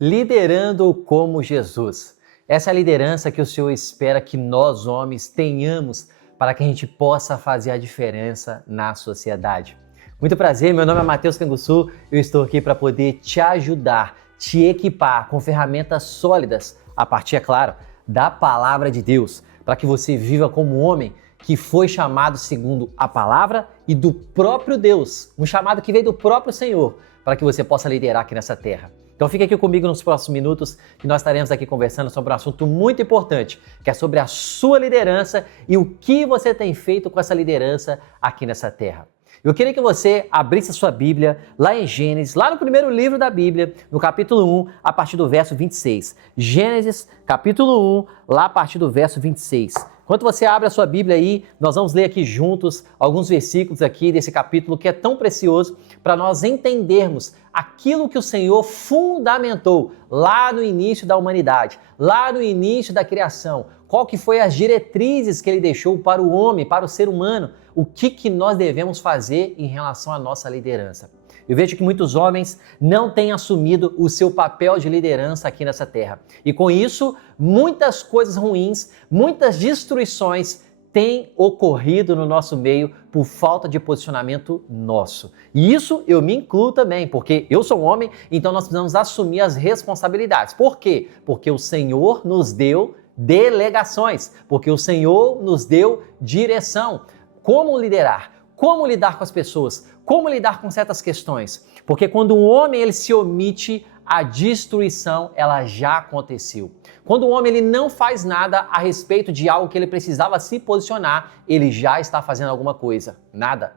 Liderando como Jesus. Essa é a liderança que o Senhor espera que nós, homens, tenhamos para que a gente possa fazer a diferença na sociedade. Muito prazer, meu nome é Matheus Canguçu, eu estou aqui para poder te ajudar, te equipar com ferramentas sólidas, a partir, é claro, da Palavra de Deus, para que você viva como um homem que foi chamado segundo a Palavra e do próprio Deus, um chamado que veio do próprio Senhor, para que você possa liderar aqui nessa terra. Então fique aqui comigo nos próximos minutos que nós estaremos aqui conversando sobre um assunto muito importante, que é sobre a sua liderança e o que você tem feito com essa liderança aqui nessa terra. Eu queria que você abrisse a sua Bíblia lá em Gênesis, lá no primeiro livro da Bíblia, no capítulo 1, a partir do verso 26. Gênesis, capítulo 1, lá a partir do verso 26. Enquanto você abre a sua Bíblia aí, nós vamos ler aqui juntos alguns versículos aqui desse capítulo que é tão precioso para nós entendermos aquilo que o Senhor fundamentou lá no início da humanidade, lá no início da criação. Qual que foi as diretrizes que Ele deixou para o homem, para o ser humano, o que nós devemos fazer em relação à nossa liderança. Eu vejo que muitos homens não têm assumido o seu papel de liderança aqui nessa terra. E com isso, muitas coisas ruins, muitas destruições têm ocorrido no nosso meio por falta de posicionamento nosso. E isso eu me incluo também, porque eu sou um homem, então nós precisamos assumir as responsabilidades. Por quê? Porque o Senhor nos deu delegações, porque o Senhor nos deu direção. Como liderar? Como lidar com as pessoas? Como lidar com certas questões? Porque quando um homem ele se omite, a destruição ela já aconteceu. Quando o homem ele não faz nada a respeito de algo que ele precisava se posicionar, ele já está fazendo alguma coisa. Nada.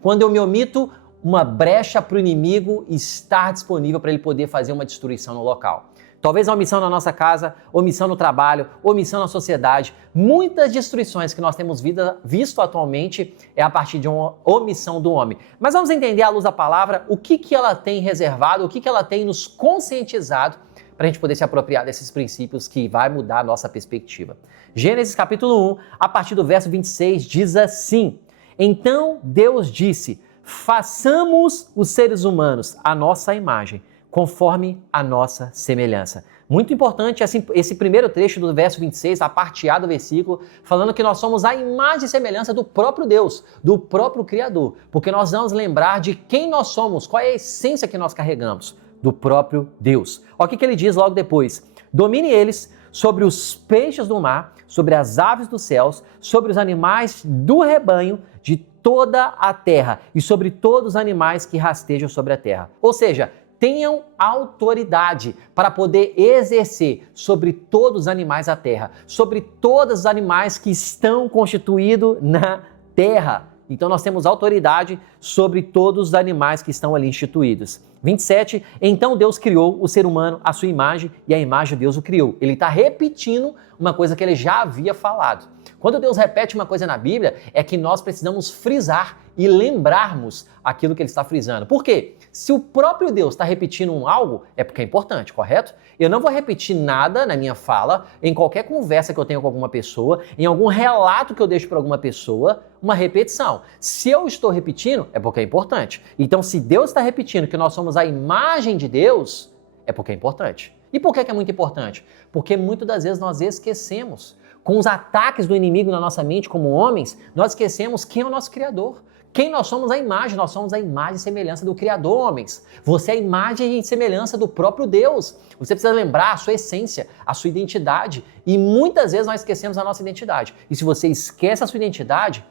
Quando eu me omito, uma brecha para o inimigo estar disponível para ele poder fazer uma destruição no local. Talvez a omissão na nossa casa, omissão no trabalho, omissão na sociedade. Muitas destruições que nós temos visto atualmente é a partir de uma omissão do homem. Mas vamos entender à luz da palavra o que ela tem reservado, o que ela tem nos conscientizado para a gente poder se apropriar desses princípios que vai mudar a nossa perspectiva. Gênesis capítulo 1, a partir do verso 26, diz assim: Então Deus disse, façamos os seres humanos à nossa imagem, conforme a nossa semelhança. Muito importante esse primeiro trecho do verso 26, a parte A do versículo, falando que nós somos a imagem e semelhança do próprio Deus, do próprio Criador, porque nós vamos lembrar de quem nós somos, qual é a essência que nós carregamos, do próprio Deus. Olha o que ele diz logo depois: domine eles sobre os peixes do mar, sobre as aves dos céus, sobre os animais do rebanho, de toda a terra e sobre todos os animais que rastejam sobre a terra. Ou seja, tenham autoridade para poder exercer sobre todos os animais da terra, sobre todos os animais que estão constituídos na terra. Então nós temos autoridade sobre todos os animais que estão ali instituídos. 27, então Deus criou o ser humano à sua imagem e a imagem de Deus o criou. Ele está repetindo uma coisa que ele já havia falado. Quando Deus repete uma coisa na Bíblia, é que nós precisamos frisar e lembrarmos aquilo que ele está frisando. Por quê? Se o próprio Deus está repetindo algo, é porque é importante, correto? Eu não vou repetir nada na minha fala, em qualquer conversa que eu tenho com alguma pessoa, em algum relato que eu deixo para alguma pessoa, uma repetição. Se eu estou repetindo, é porque é importante. Então, se Deus está repetindo que nós somos a imagem de Deus, é porque é importante. E por que é muito importante? Porque muitas das vezes nós esquecemos. Com os ataques do inimigo na nossa mente como homens, nós esquecemos quem é o nosso Criador. Quem nós somos nós somos a imagem e semelhança do Criador, homens. Você é a imagem e semelhança do próprio Deus. Você precisa lembrar a sua essência, a sua identidade. E muitas vezes nós esquecemos a nossa identidade. E se você esquece a sua identidade,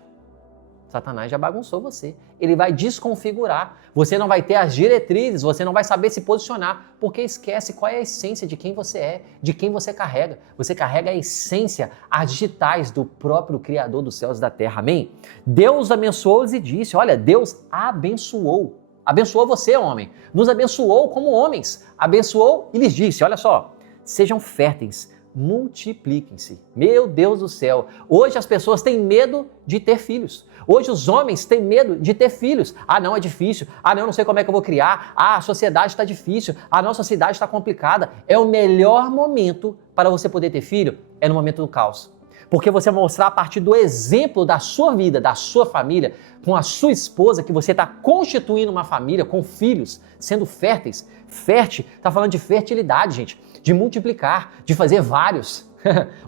Satanás já bagunçou você. Ele vai desconfigurar. Você não vai ter as diretrizes, você não vai saber se posicionar, porque esquece qual é a essência de quem você é, de quem você carrega. Você carrega a essência, as digitais do próprio Criador dos céus e da terra. Amém? Deus abençoou-os e disse, olha, Deus abençoou. Abençoou você, homem. Nos abençoou como homens. Abençoou e lhes disse, olha só, sejam férteis, multipliquem-se. Meu Deus do céu, hoje as pessoas têm medo de ter filhos. Hoje os homens têm medo de ter filhos. Ah, não, é difícil. Ah, não sei como é que eu vou criar. Ah, a sociedade está difícil. A nossa cidade está complicada. É o melhor momento para você poder ter filho, é no momento do caos. Porque você vai mostrar a partir do exemplo da sua vida, da sua família, com a sua esposa, que você está constituindo uma família com filhos, sendo férteis. Fértil está falando de fertilidade, gente, de multiplicar, de fazer vários.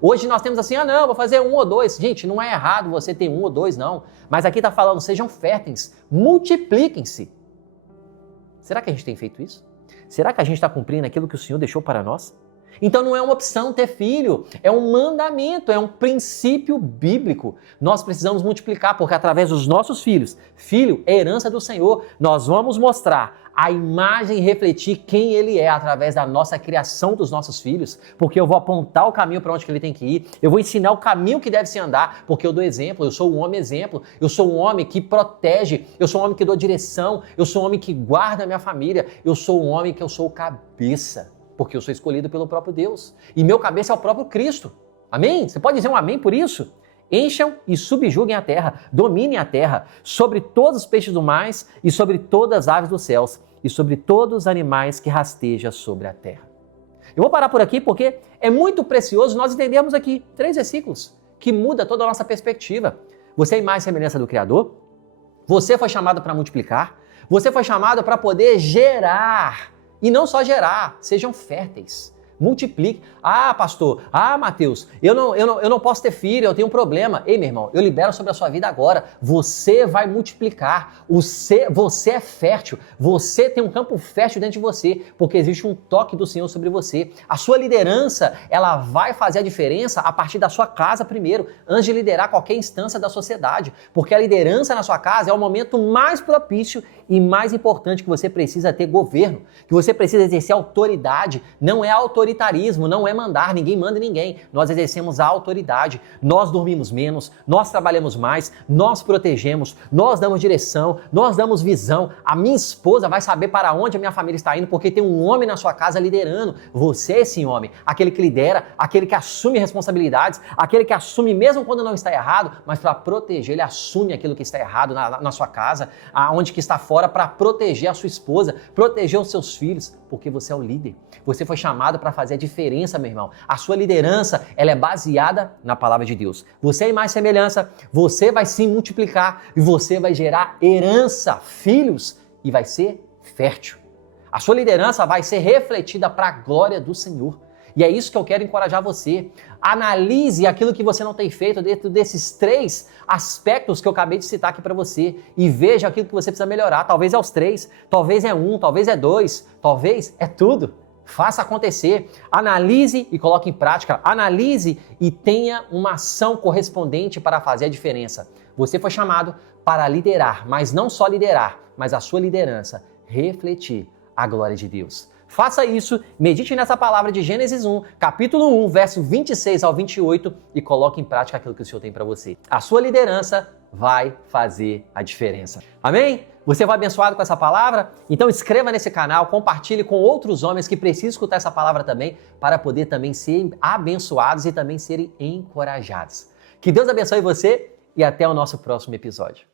Hoje nós temos assim, não, vou fazer 1 ou 2. Gente, não é errado você ter 1 ou 2, não. Mas aqui está falando, sejam férteis, multipliquem-se. Será que a gente tem feito isso? Será que a gente está cumprindo aquilo que o Senhor deixou para nós? Então não é uma opção ter filho, é um mandamento, é um princípio bíblico. Nós precisamos multiplicar, porque através dos nossos filhos, filho é herança do Senhor, nós vamos mostrar a imagem e refletir quem Ele é através da nossa criação dos nossos filhos, porque eu vou apontar o caminho para onde que ele tem que ir, eu vou ensinar o caminho que deve se andar, porque eu dou exemplo, eu sou um homem exemplo, eu sou um homem que protege, eu sou um homem que dou direção, eu sou um homem que guarda a minha família, eu sou um homem que eu sou cabeça, porque eu sou escolhido pelo próprio Deus, e meu cabeça é o próprio Cristo. Amém? Você pode dizer um amém por isso? Encham e subjuguem a terra, dominem a terra, sobre todos os peixes do mar e sobre todas as aves dos céus, e sobre todos os animais que rastejam sobre a terra. Eu vou parar por aqui porque é muito precioso nós entendermos aqui 3 versículos que mudam toda a nossa perspectiva. Você é a imagem e semelhança do Criador, você foi chamado para multiplicar, você foi chamado para poder gerar, e não só gerar, sejam férteis. Multiplique. Ah, pastor, Mateus, eu não posso ter filho, eu tenho um problema. Ei, meu irmão, eu libero sobre a sua vida agora. Você vai multiplicar. Você é fértil. Você tem um campo fértil dentro de você, porque existe um toque do Senhor sobre você. A sua liderança, ela vai fazer a diferença a partir da sua casa primeiro, antes de liderar qualquer instância da sociedade. Porque a liderança na sua casa é o momento mais propício e mais importante que você precisa ter governo, que você precisa exercer autoridade. Não é autoritarismo, não é mandar, ninguém manda em ninguém. Nós exercemos a autoridade, nós dormimos menos, nós trabalhamos mais, nós protegemos, nós damos direção, nós damos visão. A minha esposa vai saber para onde a minha família está indo porque tem um homem na sua casa liderando. Você é esse homem, aquele que lidera, aquele que assume responsabilidades, aquele que assume mesmo quando não está errado, mas para proteger, ele assume aquilo que está errado na sua casa, aonde que está fora, para proteger a sua esposa, proteger os seus filhos, porque você é o líder. Você foi chamado para fazer a diferença, meu irmão. A sua liderança, ela é baseada na palavra de Deus. Você é mais semelhança, você vai se multiplicar e você vai gerar herança, filhos, e vai ser fértil. A sua liderança vai ser refletida para a glória do Senhor. E é isso que eu quero encorajar você. Analise aquilo que você não tem feito dentro desses 3 aspectos que eu acabei de citar aqui para você e veja aquilo que você precisa melhorar. Talvez é os 3, talvez é 1, talvez é 2, talvez é tudo. Faça acontecer, analise e coloque em prática, analise e tenha uma ação correspondente para fazer a diferença. Você foi chamado para liderar, mas não só liderar, mas a sua liderança refletir a glória de Deus. Faça isso, medite nessa palavra de Gênesis 1, capítulo 1, verso 26 ao 28 e coloque em prática aquilo que o Senhor tem para você. A sua liderança vai fazer a diferença. Amém? Você foi abençoado com essa palavra? Então inscreva nesse canal, compartilhe com outros homens que precisam escutar essa palavra também, para poder também ser abençoados e também serem encorajados. Que Deus abençoe você e até o nosso próximo episódio.